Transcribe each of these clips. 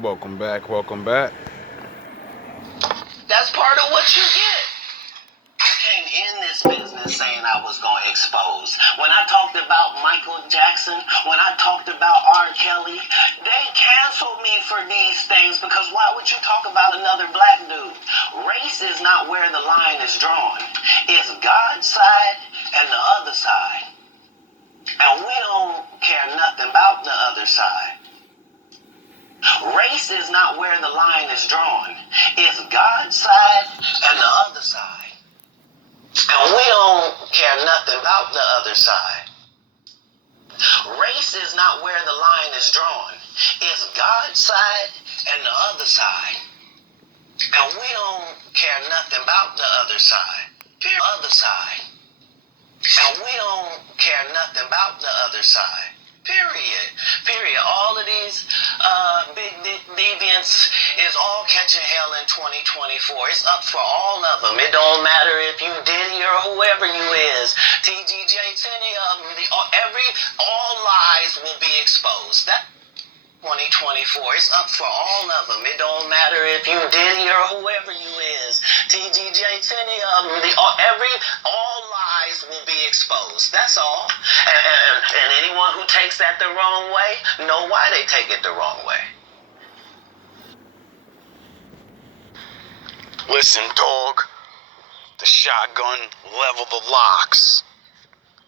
Welcome back, welcome back. That's part of what you get. I came in this business saying I was going to expose. When I talked about Michael Jackson, when I talked about R. Kelly, they canceled me for these things because why would you talk about another black dude? Race is not where the line is drawn. It's God's side and the other side. And we don't care nothing about the other side. Race is not where the line is drawn. It's God's side and the other side. And we don't care nothing about the other side. Race is not where the line is drawn. It's God's side and the other side. And we don't care nothing about the other side. Other side. And we don't care nothing about the other side. Period. All of these big deviants is all catching hell in 2024. It's up for all of them. It don't matter if you Diddy or whoever you is. TGJ, any of them. All lies will be exposed. That 2024. It's up for all of them. It don't matter if you Diddy or whoever you is. TGJ, any of them. All lies will be exposed. That's all. And anyone who takes that the wrong way, know why they take it the wrong way. Listen, dog. The shotgun level the locks.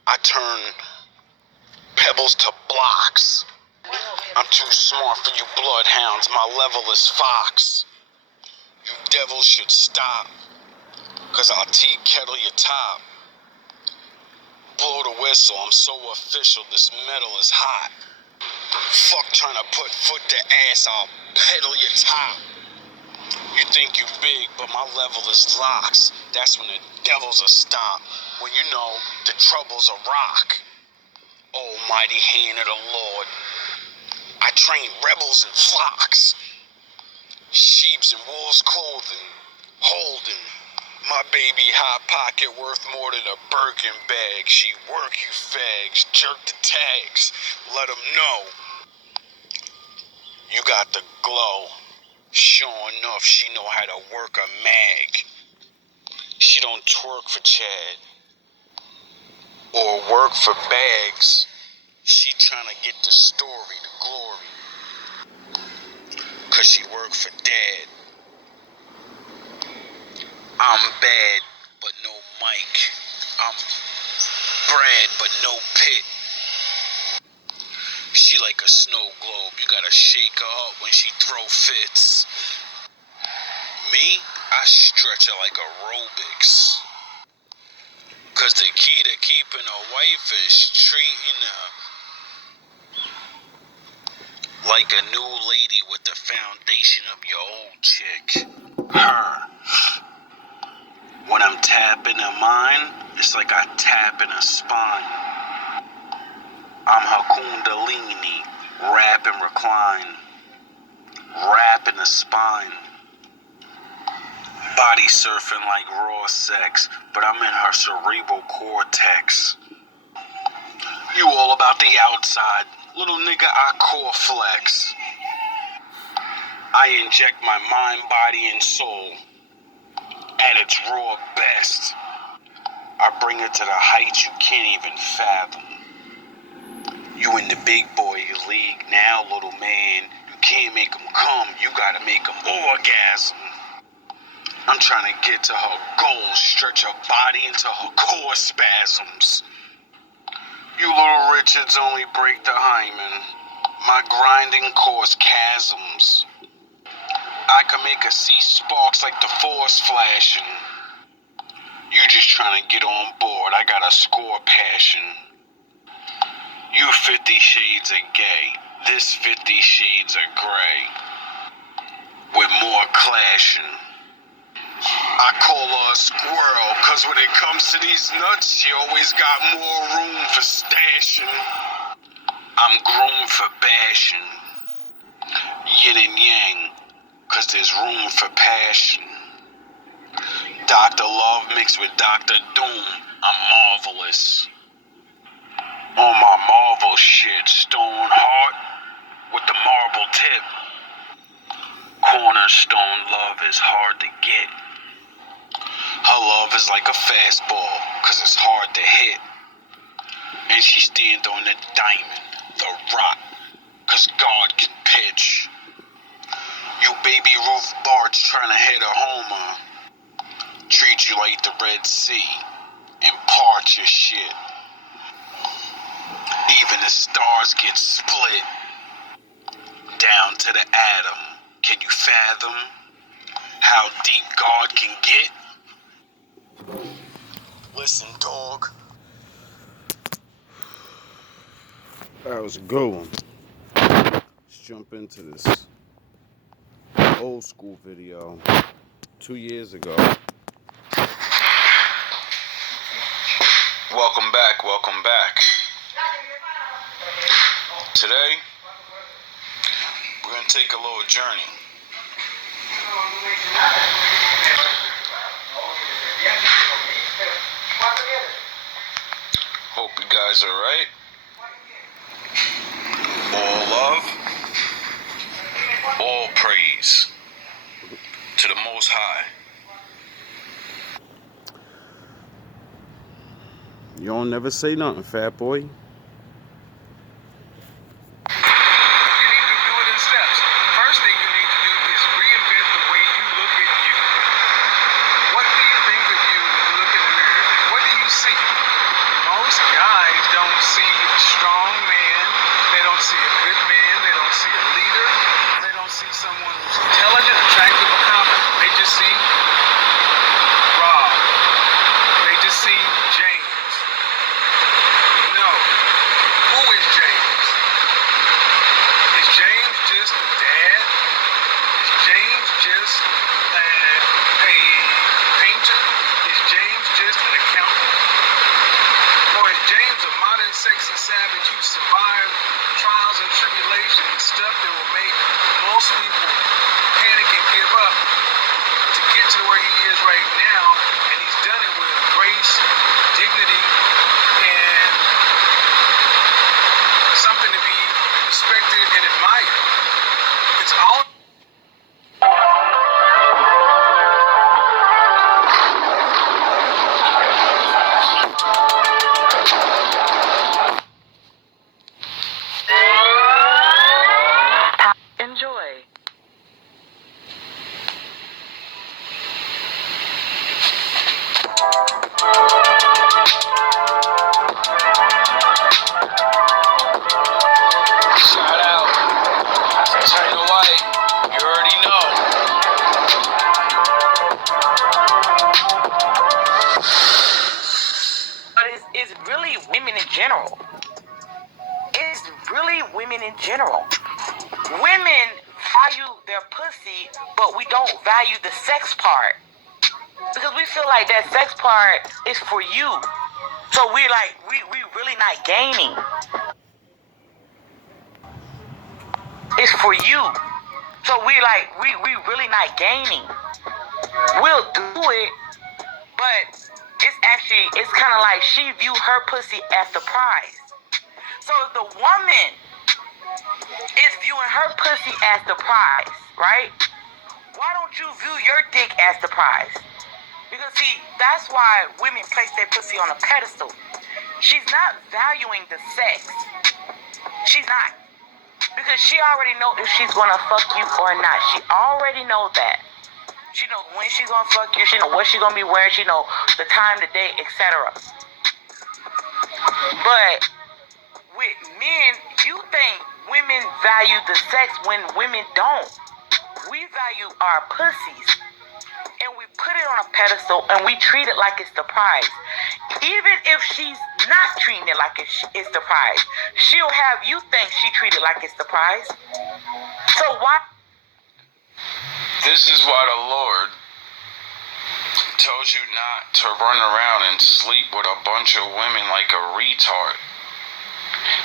I turn pebbles to blocks. I'm too smart for you bloodhounds. My level is Fox. You devils should stop, 'cause I'll tea kettle your top. Blow the whistle, I'm so official, this metal is hot. Fuck trying to put foot to ass, I'll pedal your top. You think you big, but my level is locks. That's when the devils are stopped. When you know the trouble's a rock. Almighty hand of the Lord. I train rebels in flocks. Sheep's in wolves' clothing. Holding. My baby hot pocket worth more than a Birkin bag. She work you fags. Jerk the tags. Let 'em know. You got the glow. Sure enough, she know how to work a mag. She don't twerk for Chad. Or work for bags. She tryna get the story, the glory. 'Cause she work for Dad. I'm bad, but no mic. I'm Brad, but no pit. She like a snow globe. You gotta shake her up when she throw fits. Me, I stretch her like aerobics. 'Cause the key to keeping a wife is treating her like a new lady with the foundation of your old chick. Her. When I'm tapping her mind, it's like I tap in her spine. I'm her kundalini, rap and recline. Rap in the spine. Body surfing like raw sex, but I'm in her cerebral cortex. You all about the outside, little nigga, I core flex. I inject my mind, body, and soul at its raw best. I bring it to the heights you can't even fathom. You in the big boy league now, little man. You can't make them come, you gotta make them orgasm. I'm trying to get to her goals, stretch her body into her core spasms. You little Richards only break the hymen. My grinding cause chasms. I can make her see sparks like the force flashing. You just trying to get on board, I got a score passion. You 50 shades of gay, this 50 shades of gray. With more clashing. I call her a squirrel, 'cause when it comes to these nuts, she always got more room for stashing. I'm grown for bashing. Yin and yang, 'cause there's room for passion. Dr. Love mixed with Dr. Doom, I'm marvelous. On my Marvel shit, stone heart with the marble tip. is hard to get. Her love is like a fastball, cause it's hard to hit. And she stand on the diamond, the rock, cause God can pitch. You baby Ruth Bart's trying to hit a homer. Treat you like the Red Sea, and part your shit. Even the stars get split down to the atom. Can you fathom how deep God can get? Listen, dog. That was a good one. Let's jump into this old school video 2 years ago. Welcome back, welcome back. Today, we're going to take a little journey. Hope you guys are right. All love, all praise to the Most High. You don't never say nothing, fat boy. Sexy savage who survived trials and tribulations, stuff that will make most people panic and give up to get to where he is right now, and he's done it with grace, dignity, and something to be respected and admired. It's all general. It's really women in general. Women value their pussy, but we don't value the sex part. Because we feel like that sex part is for you. So we really not gaining. It's for you. So we really not gaining. We'll do it, but it's kind of like she view her pussy as the prize. So if the woman is viewing her pussy as the prize, right? Why don't you view your dick as the prize? Because see, that's why women place their pussy on a pedestal. She's not valuing the sex. She's not. Because she already know if she's gonna fuck you or not. She already know that. She knows when she's gonna fuck you. She know what she's gonna be wearing. She know the time, the day, etc. But with men, you think women value the sex when women don't. We value our pussies, and we put it on a pedestal, and we treat it like it's the prize. Even if she's not treating it like it's the prize, she'll have you think she treated like it's the prize. So why? This is why the Lord tells you not to run around and sleep with a bunch of women like a retard.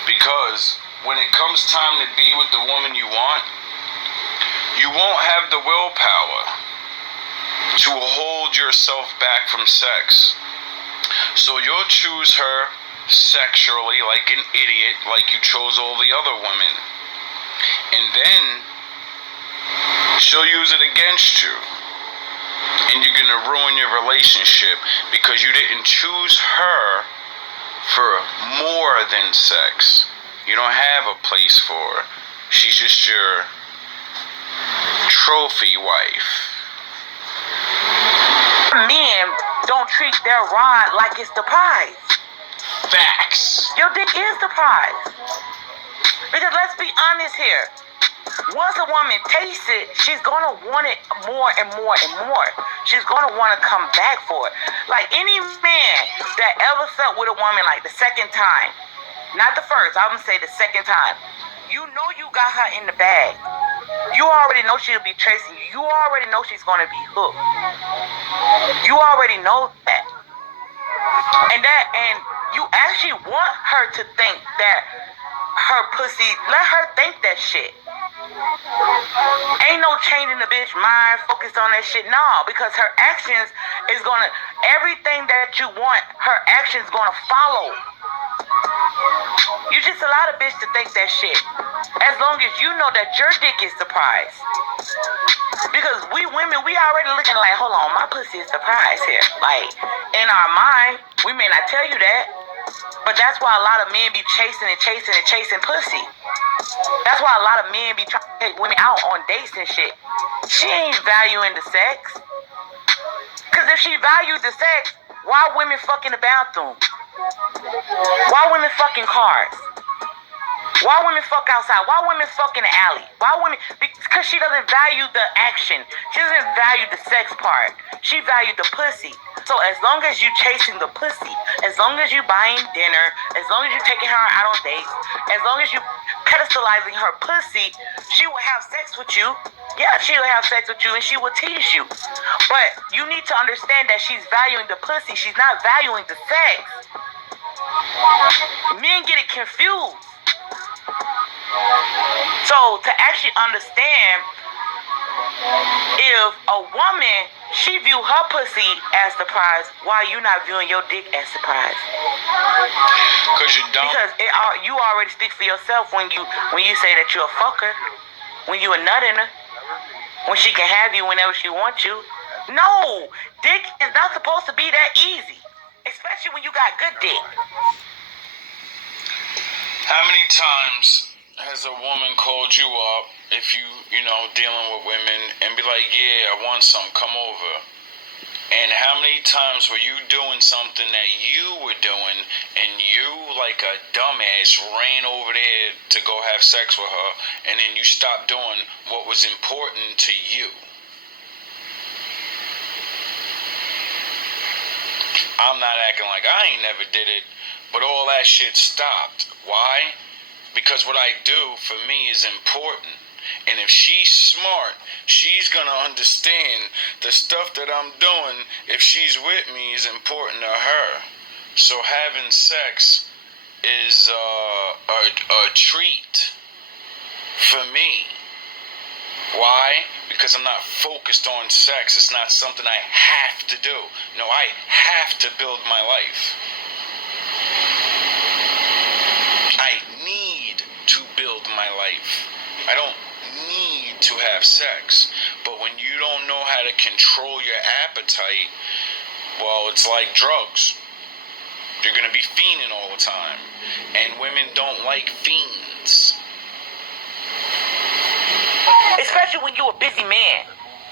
Because when it comes time to be with the woman you want, you won't have the willpower to hold yourself back from sex. So you'll choose her sexually like an idiot, like you chose all the other women. And then she'll use it against you. And you're going to ruin your relationship because you didn't choose her for more than sex. You don't have a place for her. She's just your trophy wife. Men don't treat their rod like it's the prize. Facts. Your dick is the prize. Because let's be honest here. Once a woman tastes it, she's gonna want it more and more and more. She's gonna want to come back for it. Like any man that ever slept with a woman like the second time, not the first, I'm gonna say the second time, you know you got her in the bag. You already know she'll be chasing you. You already know she's gonna be hooked. You already know that. And you actually want her to think that her pussy, let her think that shit. Ain't no changing the bitch mind, focused on that shit. No, because her actions is gonna, everything that you want, her actions gonna follow. You just allow the bitch to think that shit. As long as you know that your dick is the prize. Because we women, we already looking like, hold on, my pussy is the prize here. Like, in our mind, we may not tell you that, but that's why a lot of men be chasing pussy. That's why a lot of men be trying to take women out on dates and shit. She ain't valuing the sex. Because if she valued the sex, why women fuck in the bathroom? Why women fuck in cars? Why women fuck outside? Why women fuck in the alley? Why women? Because she doesn't value the action. She doesn't value the sex part. She valued the pussy. So as long as you chasing the pussy, as long as you buying dinner, as long as you taking her out on dates, as long as you pedestalizing her pussy, she will have sex with you. Yeah, she will have sex with you and she will tease you. But you need to understand that she's valuing the pussy. She's not valuing the sex. Men get it confused. So to actually understand, if a woman, she view her pussy as the prize, why you not viewing your dick as the prize? Because you don't. Because you already speak for yourself when you say that you're a fucker, when you a nut in her, when she can have you whenever she wants you. No, dick is not supposed to be that easy, especially when you got good dick. How many times has a woman called you up if you dealing with women and be like, yeah, I want some, come over? And how many times were you doing something that you were doing and you, like a dumbass, ran over there to go have sex with her, and then you stopped doing what was important to you? I'm not acting like I ain't never did it, but all that shit stopped. Why? Because what I do for me is important. And if she's smart, she's going to understand the stuff that I'm doing, if she's with me, is important to her. So having sex is a treat for me. Why? Because I'm not focused on sex. It's not something I have to do. No, I have to build my life. I need to build my life. I don't need to have sex. But when you don't know how to control your appetite, well, it's like drugs. You're going to be fiending all the time. And women don't like fiends. Especially when you're a busy man.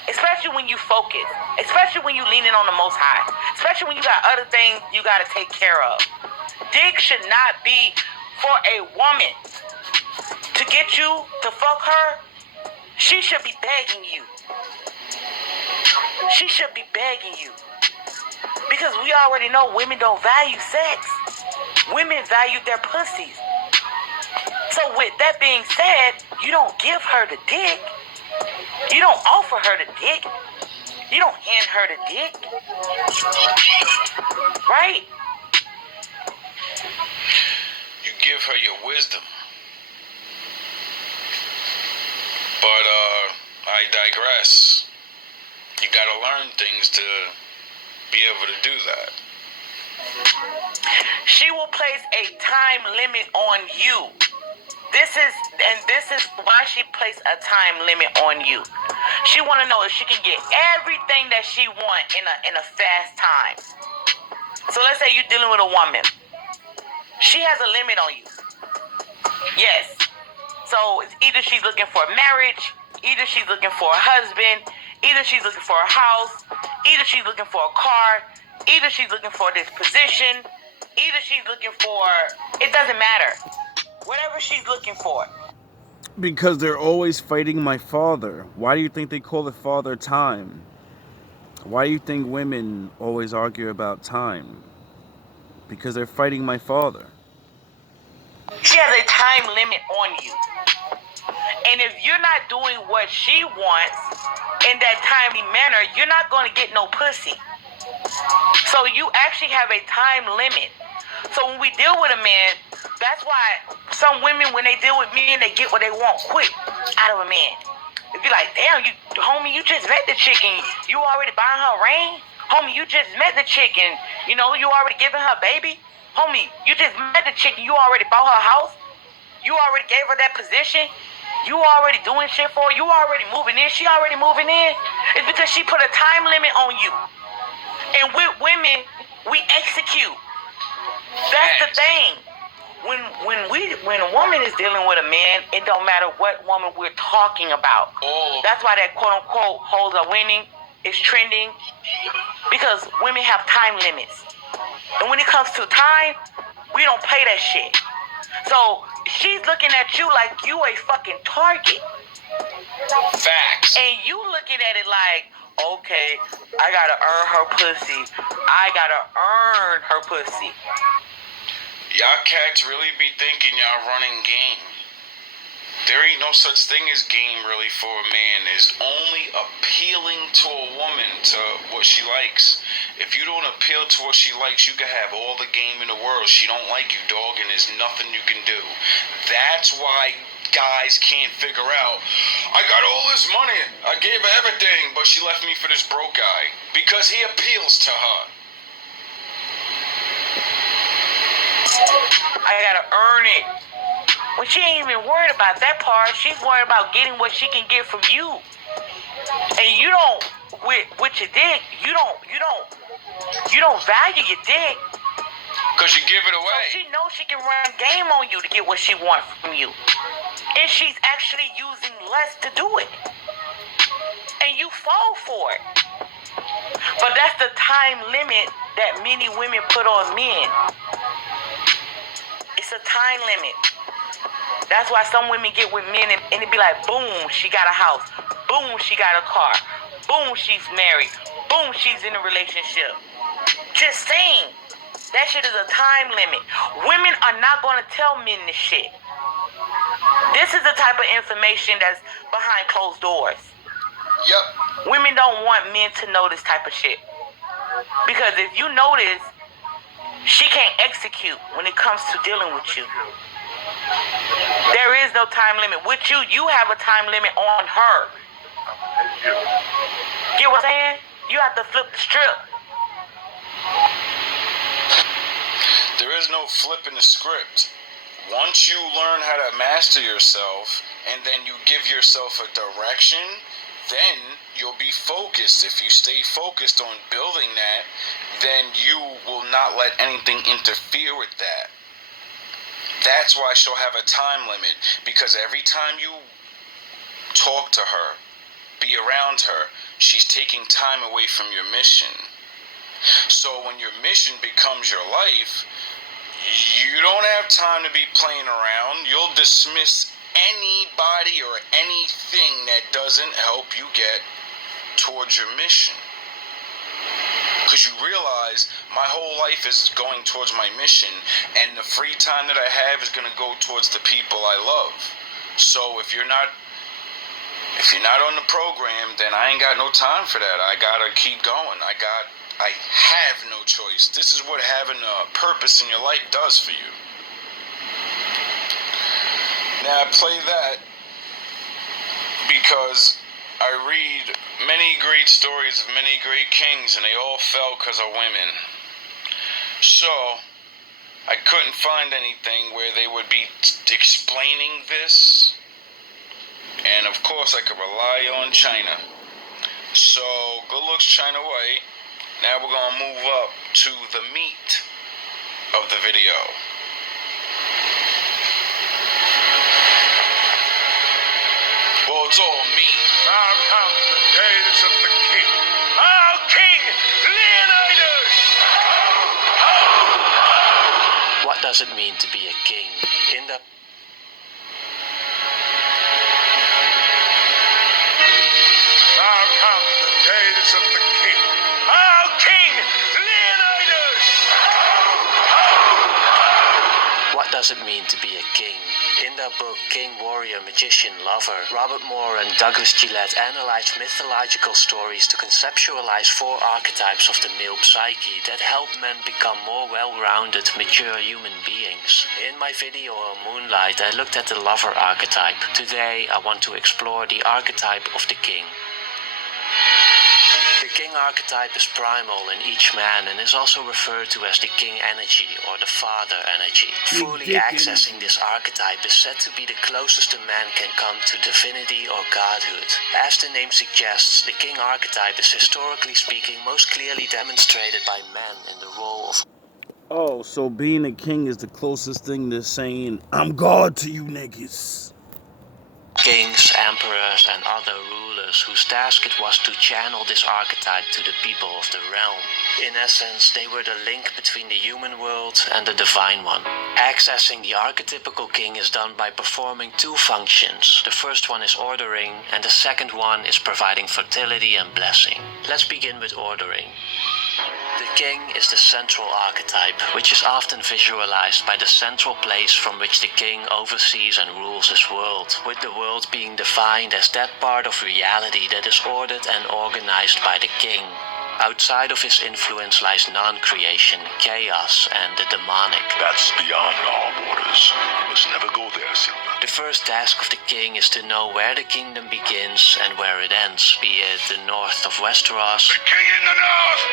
Especially when you focus. Especially when you leaning on the Most High. Especially when you got other things you got to take care of. Dick should not be for a woman to get you to fuck her. She should be begging you. She should be begging you. Because we already know women don't value sex. Women value their pussies. So with that being said, you don't give her the dick. You don't offer her the dick. You don't hand her the dick. Right? You give her your wisdom. But I digress. You gotta learn things to be able to do that. She will place a time limit on you. This is why she placed a time limit on you. She want to know if she can get everything that she want in a fast time. So let's say you're dealing with a woman. She has a limit on you. Yes. So it's either she's looking for marriage, either she's looking for a husband, either she's looking for a house, either she's looking for a car, either she's looking for this position, either she's looking for, it doesn't matter. Whatever she's looking for. Because they're always fighting my father. Why do you think they call it father time? Why do you think women always argue about time? Because they're fighting my father. She has a time limit on you. And if you're not doing what she wants in that timely manner, you're not going to get no pussy. So you actually have a time limit. So when we deal with a man, that's why some women, when they deal with men, they get what they want quick out of a man. If you're like, damn, homie, you just met the chick and you already buying her a ring? Homie, you just met the chick and, you already giving her a baby? Homie, you just met the chick and you already bought her house? You already gave her that position? You already doing shit for her? You already moving in? She already moving in? It's because she put a time limit on you. And with women, we execute. That's the thing. When a woman is dealing with a man, it don't matter what woman we're talking about. That's why that quote unquote hoes are winning, is trending, because women have time limits. And when it comes to time, we don't play that shit. So she's looking at you like you a fucking target. Facts. And you looking at it like, okay, I gotta earn her pussy. I gotta earn her pussy. Y'all cats really be thinking y'all running game. There ain't no such thing as game really for a man. It's only appealing to a woman, to what she likes. If you don't appeal to what she likes, you can have all the game in the world. She don't like you, dog, and there's nothing you can do. That's why guys can't figure out, I got all this money, I gave her everything, but she left me for this broke guy. Because he appeals to her. I gotta earn it. Well, she ain't even worried about that part. She's worried about getting what she can get from you. And you don't, with your dick, you don't value your dick. Because you give it away. So she knows she can run game on you to get what she wants from you. And she's actually using less to do it. And you fall for it. But that's the time limit that many women put on men. It's a time limit. That's why some women get with men and it be like, boom, she got a house. Boom, she got a car. Boom, she's married. Boom, she's in a relationship. Just saying. That shit is a time limit. Women are not going to tell men this shit. This is the type of information that's behind closed doors. Yep. Women don't want men to know this type of shit. Because if you notice, she can't execute when it comes to dealing with you. There is no time limit. With you, you have a time limit on her. Get what I'm saying? You have to flip the strip. There is no flipping the script. Once you learn how to master yourself and then you give yourself a direction, then you'll be focused. If you stay focused on building that, then you will not let anything interfere with that. That's why she'll have a time limit, because every time you talk to her, be around her, she's taking time away from your mission. So when your mission becomes your life, you don't have time to be playing around. You'll dismiss anybody or anything that doesn't help you get towards your mission. Because you realize my whole life is going towards my mission, and the free time that I have is going to go towards the people I love. So if you're not on the program, then I ain't got no time for that. I gotta keep going. I have no choice. This is what having a purpose in your life does for you. Now I play that because I read many great stories of many great kings, and they all fell because of women. So I couldn't find anything where they would be explaining this And of course, I could rely on China. So, good looks, China White. Now we're gonna move up to the meat of the video. Well, it's all meat. Now come the days of the king. Our king, Leonidas! What does it mean to be a king? In the Now come the days of the king. Our king, Leonidas! What does it mean to be a king? In their book King, Warrior, Magician, Lover, Robert Moore and Douglas Gillette analyzed mythological stories to conceptualize 4 archetypes of the male psyche that help men become more well-rounded, mature human beings. In my video on Moonlight, I looked at the lover archetype. Today, I want to explore the archetype of the king. The king archetype is primal in each man and is also referred to as the king energy or the father energy. Fully accessing this archetype is said to be the closest a man can come to divinity or godhood. As the name suggests, the king archetype is historically speaking most clearly demonstrated by men in the role of Oh, so being a king is the closest thing to saying, I'm God to you niggas. kings, emperors, and other rulers whose task it was to channel this archetype to the people of the realm. In essence, they were the link between the human world and the divine one. Accessing the archetypical king is done by performing 2 functions. The first one is ordering, and the second one is providing fertility and blessing. Let's begin with ordering. The king is the central archetype, which is often visualized by the central place from which the king oversees and rules his world, with the world being defined as that part of reality that is ordered and organized by the king. Outside of his influence lies non-creation, chaos, and the demonic. That's beyond our borders. You must never go there, Simba. The first task of the king is to know where the kingdom begins and where it ends, be it the north of Westeros, The king in the north!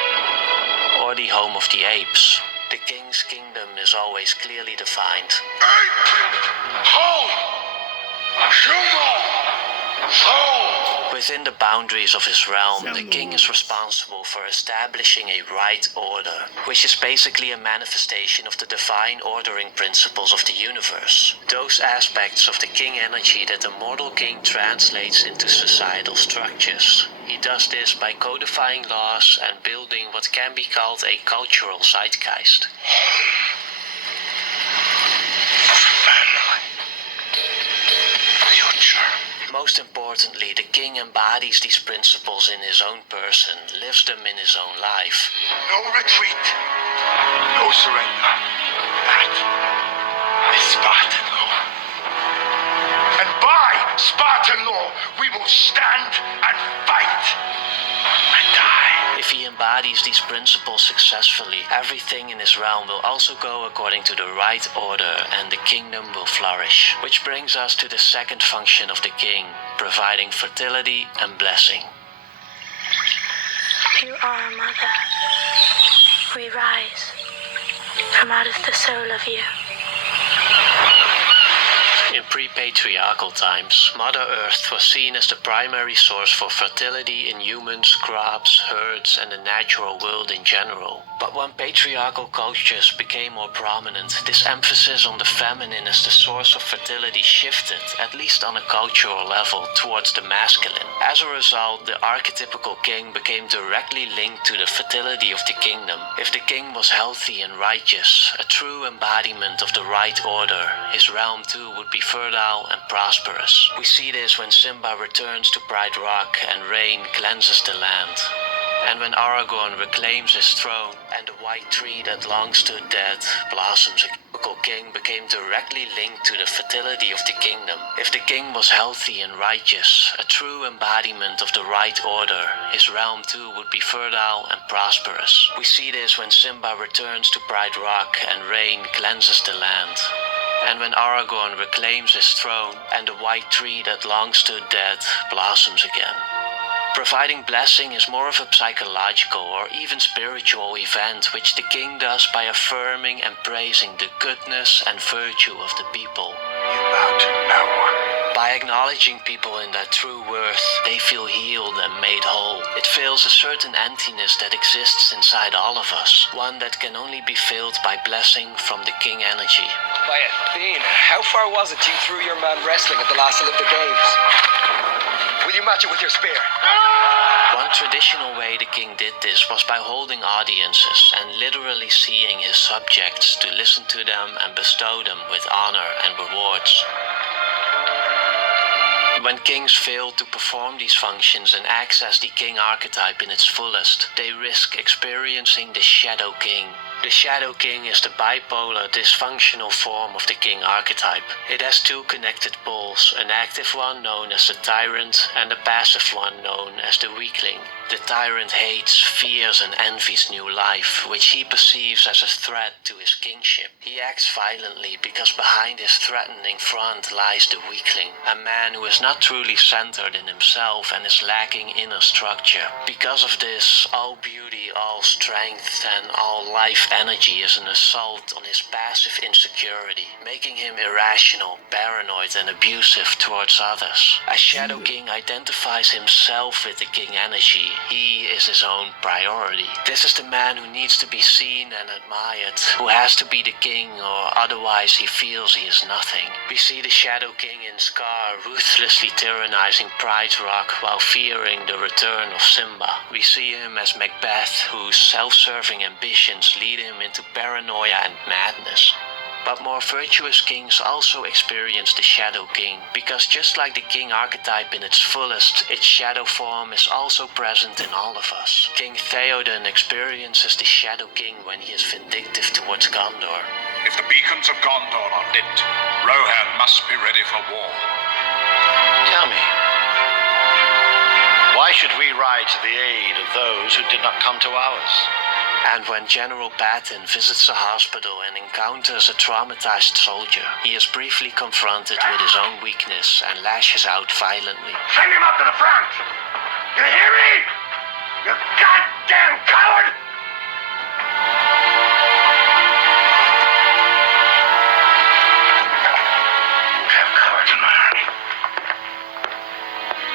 or the home of the apes. The king's kingdom is always clearly defined. Ape! Home! Human! Home! Within the boundaries of his realm, the king is responsible for establishing a right order, which is basically a manifestation of the divine ordering principles of the universe. Those aspects of the king energy that the mortal king translates into societal structures. He does this by codifying laws and building what can be called a cultural zeitgeist. Family. Future. Most importantly, the king embodies these principles in his own person, lives them in his own life. No retreat. No surrender. That is Spartan law. And by Spartan law, we will stand and fight and die. If he embodies these principles successfully, everything in his realm will also go according to the right order and the kingdom will flourish. Which brings us to the second function of the king, providing fertility and blessing. You are a mother. We rise from out of the soul of you. In pre-patriarchal times, Mother Earth was seen as the primary source for fertility in humans, crops, herds, and the natural world in general. But when patriarchal cultures became more prominent, this emphasis on the feminine as the source of fertility shifted, at least on a cultural level, towards the masculine. As a result, the archetypical king became directly linked to the fertility of the kingdom. If the king was healthy and righteous, a true embodiment of the right order, his realm too would be fertile and prosperous. We see this when Simba returns to Bright Rock and rain cleanses the land. And when Aragorn reclaims his throne and the white tree that long stood dead blossoms again. The typical king became directly linked to the fertility of the kingdom. If the king was healthy and righteous, a true embodiment of the right order, his realm too would be fertile and prosperous. We see this when Simba returns to Bright Rock and rain cleanses the land. And when Aragorn reclaims his throne and the white tree that long stood dead blossoms again. Providing blessing is more of a psychological or even spiritual event which the king does by affirming and praising the goodness and virtue of the people. You bow to no one. By acknowledging people in their true worth, they feel healed and made whole. It fills a certain emptiness that exists inside all of us, one that can only be filled by blessing from the king energy. Bean, how far was it you threw your man wrestling at the last Olympic Games? Will you match it with your spear? One traditional way the king did this was by holding audiences and literally seeing his subjects to listen to them and bestow them with honor and rewards. When kings fail to perform these functions and access the king archetype in its fullest, they risk experiencing the Shadow King. The Shadow King is the bipolar, dysfunctional form of the king archetype. It has two connected poles, an active one known as the tyrant and a passive one known as the weakling. The tyrant hates, fears and envies new life, which he perceives as a threat to his kingship. He acts violently because behind his threatening front lies the weakling, a man who is not truly centered in himself and is lacking inner structure. Because of this, all beauty, all strength and all life energy is an assault on his passive insecurity, making him irrational, paranoid and abusive towards others. A Shadow King identifies himself with the king energy. He is his own priority. This is the man who needs to be seen and admired, who has to be the king or otherwise he feels he is nothing. We see the Shadow King in Scar ruthlessly tyrannizing Pride Rock while fearing the return of Simba. We see him as Macbeth, whose self-serving ambitions lead him into paranoia and madness. But more virtuous kings also experience the Shadow King, because just like the king archetype in its fullest, its shadow form is also present in all of us. King Theoden experiences the Shadow King when he is vindictive towards Gondor. If the beacons of Gondor are lit, Rohan must be ready for war. Tell me, why should we ride to the aid of those who did not come to ours? And when General Patton visits a hospital and encounters a traumatized soldier, he is briefly confronted with his own weakness and lashes out violently. Send him up to the front! You hear me? You goddamn coward! You have courage in my army.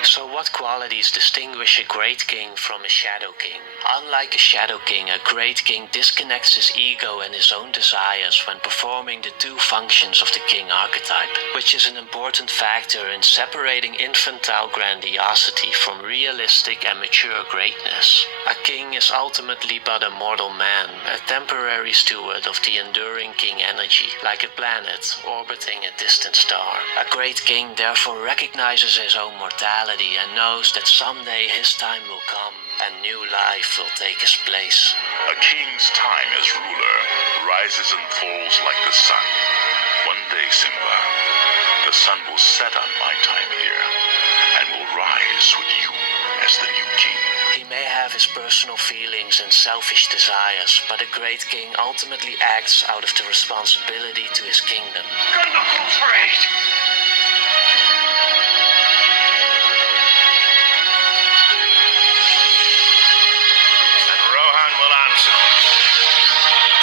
So what qualities distinguish a great king from a Shadow King? Unlike a Shadow King, a great king disconnects his ego and his own desires when performing the two functions of the king archetype, which is an important factor in separating infantile grandiosity from realistic and mature greatness. A king is ultimately but a mortal man, a temporary steward of the enduring king energy, like a planet orbiting a distant star. A great king therefore recognizes his own mortality and knows that someday his time will come and new life will take his place. A king's time as ruler rises and falls like the sun. One day, Simba, the sun will set on my time here and will rise with you as the new king. He may have his personal feelings and selfish desires, but a great king ultimately acts out of the responsibility to his kingdom. Good knuckles parade!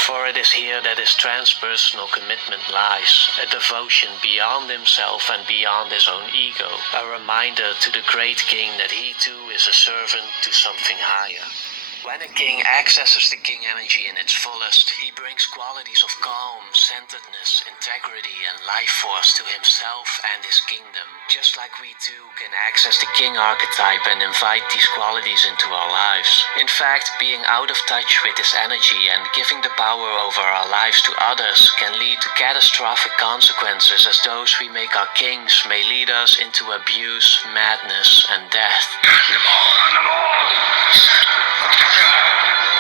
For it is here that his transpersonal commitment lies, a devotion beyond himself and beyond his own ego, a reminder to the great king that he too is a servant to something higher. When a king accesses the king energy in its fullest, he brings qualities of calm, centeredness, integrity, and life force to himself and his kingdom. Just like we too can access the king archetype and invite these qualities into our lives. In fact, being out of touch with this energy and giving the power over our lives to others can lead to catastrophic consequences, as those we make our kings may lead us into abuse, madness, and death.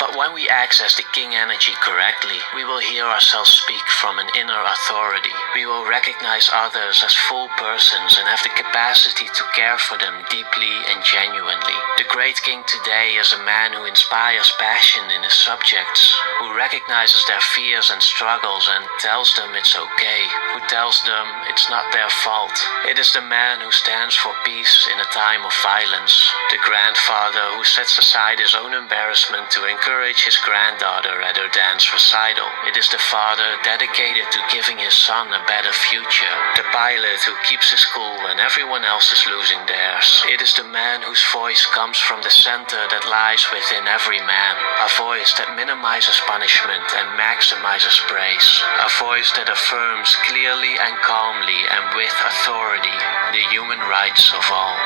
But when we access the king energy correctly, we will hear ourselves speak from an inner authority. We will recognize others as full persons and have the capacity to care for them deeply and genuinely. The great king today is a man who inspires passion in his subjects, who recognizes their fears and struggles and tells them it's okay, who tells them it's not their fault. It is the man who stands for peace in a time of violence, the grandfather who sets aside his own embarrassment to encourage his granddaughter at her dance recital. It is the father dedicated to giving his son a better future. The pilot who keeps his cool when everyone else is losing theirs. It is the man whose voice comes from the center that lies within every man. A voice that minimizes punishment and maximizes praise. A voice that affirms clearly and calmly and with authority the human rights of all.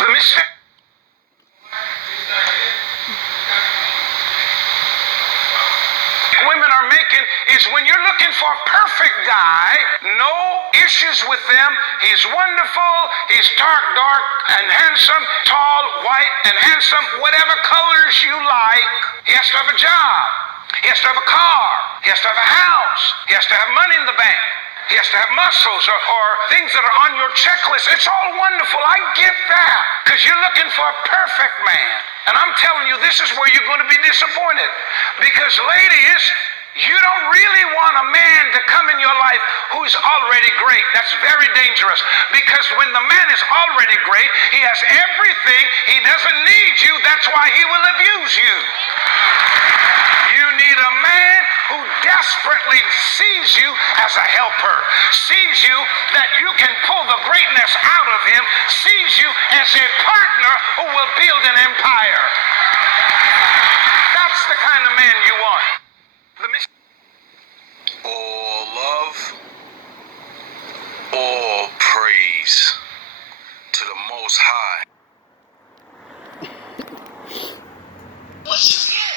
The mistake. Women are making is when you're looking for a perfect guy, no issues with them. He's wonderful, he's dark and handsome, tall, white and handsome, whatever colors you like. He has to have a job. He has to have a car. He has to have a house. He has to have money in the bank. He has to have muscles or things that are on your checklist. It's all wonderful. I get that. Because you're looking for a perfect man. And I'm telling you, this is where you're going to be disappointed. Because ladies, you don't really want a man to come in your life who's already great. That's very dangerous. Because when the man is already great, he has everything. He doesn't need you. That's why he will abuse you. You need a man who desperately sees you as a helper, sees you that you can pull the greatness out of him, sees you as a partner who will build an empire. That's the kind of man you want. All love, all praise to the Most High. What you get?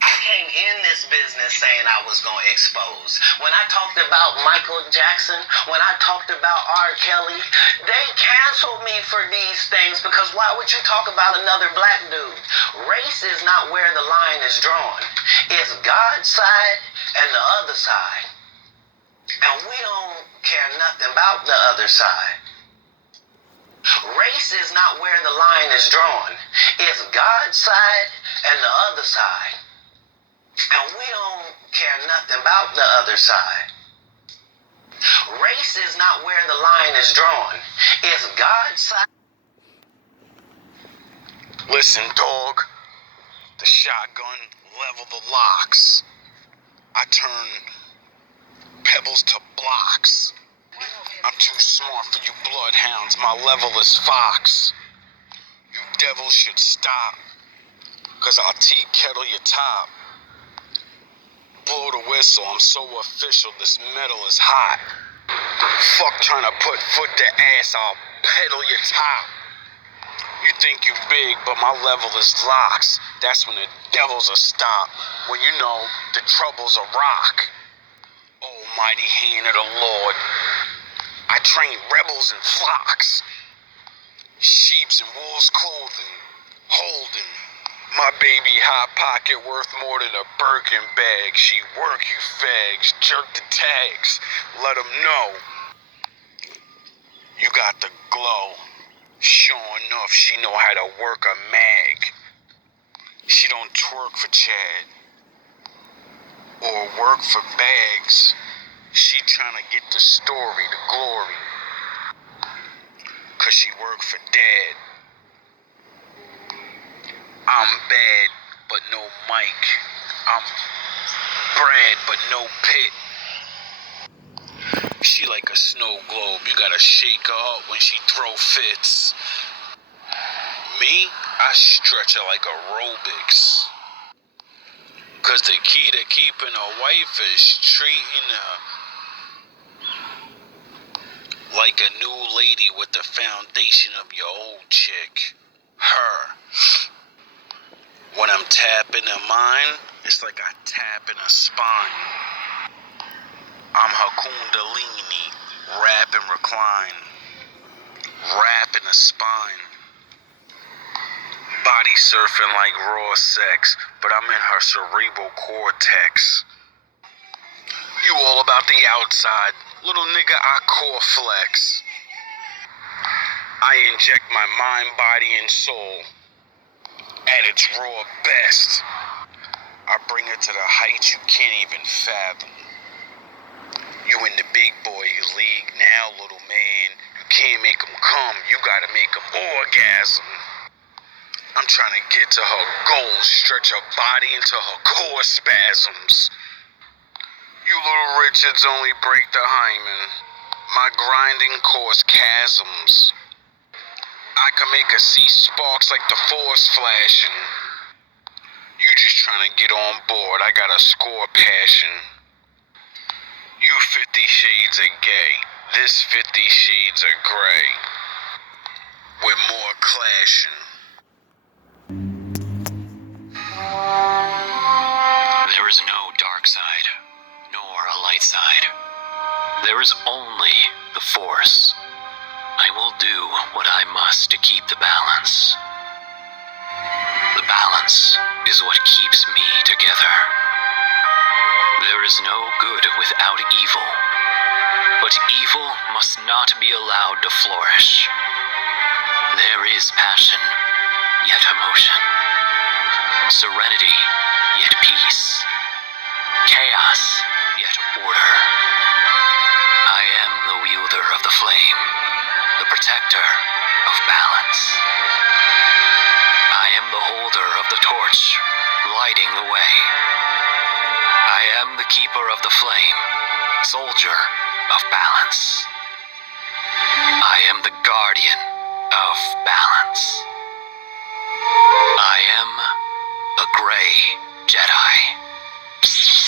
I came in this business saying I was going to expose. When I talked about Michael Jackson, when I talked about R. Kelly, they canceled me for these things because why would you talk about another black dude? Race is not where the line is drawn. It's God's side and the other side. And we don't care nothing about the other side. Race is not where the line is drawn. It's God's side and the other side. And we don't care nothing about the other side. Race is not where the line is drawn. It's God's side. Listen, dog. The shotgun level the locks. I turn pebbles to blocks. I'm too smart for you bloodhounds. My level is fox. You devils should stop. Cause I'll tea kettle your top. Blow the whistle, I'm so official, this metal is hot. Fuck trying to put foot to ass, I'll pedal your top. You think you big, but my level is locks. That's when the devils will stop. When you know the trouble's a rock. Almighty hand of the Lord. I train rebels in flocks. Sheep's in wolves' clothing, holding. My baby hot pocket worth more than a Birkin bag. She work you fags, jerk the tags, let them know. You got the glow. Sure enough, she know how to work a mag. She don't twerk for Chad or work for bags. She tryna get the story, the glory. Cause she work for Dad. I'm bad, but no mic. I'm Brad, but no pit. She like a snow globe. You gotta shake her up when she throw fits. Me, I stretch her like aerobics. Cause the key to keeping a wife is treating her like a new lady with the foundation of your old chick. Her. When I'm tapping her mind, it's like I tap in her spine. I'm her kundalini, wrap and recline, wrap in her spine. Body surfing like raw sex, but I'm in her cerebral cortex. You all about the outside, little nigga, I core flex. I inject my mind, body, and soul at its raw best. I bring her to the heights you can't even fathom. You in the big boy league now, little man. You can't make them come, you gotta make them orgasm. I'm trying to get to her goals, stretch her body into her core spasms. You little Richards only break the hymen. My grinding cause chasms. I can make her see sparks like the force flashing. You just trying to get on board, I got a score passion. You 50 shades of gay, this 50 shades of gray. With more clashing. There is no dark side, nor a light side. There is only the Force. I will do what I must to keep the balance. The balance is what keeps me together. There is no good without evil, but evil must not be allowed to flourish. There is passion, yet emotion. Serenity, yet peace. Chaos, yet order. I am the wielder of the flame, the protector of balance. I am the holder of the torch, lighting the way. I am the keeper of the flame, soldier of balance. I am the guardian of balance. I am a gray Jedi.